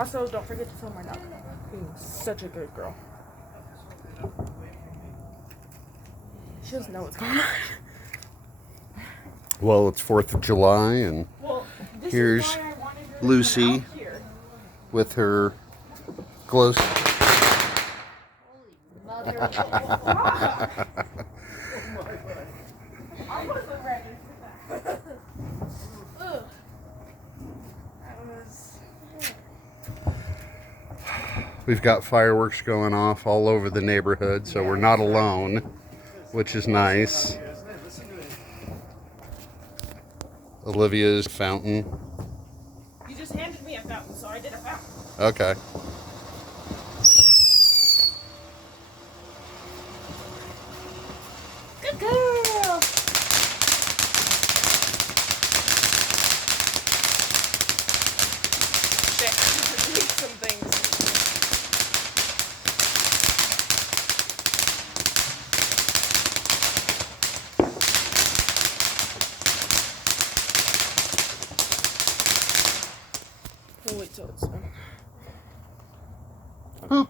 Also, don't forget to film my dog. Being such a good girl. She doesn't know what's going on. Well, it's 4th of July, and Well, this here's is why I wanted her to Lucy come out here. with her glow. Holy mother. I wasn't ready for that. Ugh. That was... We've got fireworks going off all over the neighborhood, so we're not alone, which is nice. Olivia's fountain. You just handed me a fountain, so I did a fountain. Okay. Good girl. Shit, I need some things. We'll wait till it's done. Boop.